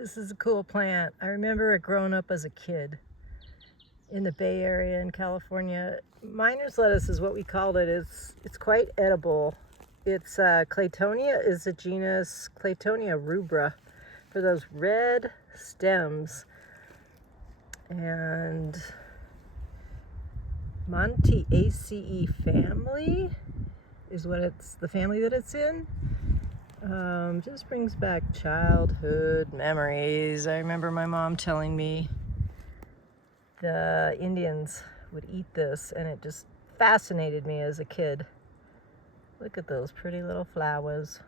This is a cool plant. I remember it growing up as a kid in the Bay Area in California. Miner's lettuce is what we called it. It's quite edible. It's Claytonia is the genus Claytonia rubra for those red stems. And Montiaceae family is what it's the family that it's in. Just brings back childhood memories. I remember my mom telling me the Indians would eat this, and it just fascinated me as a kid. Look at those pretty little flowers.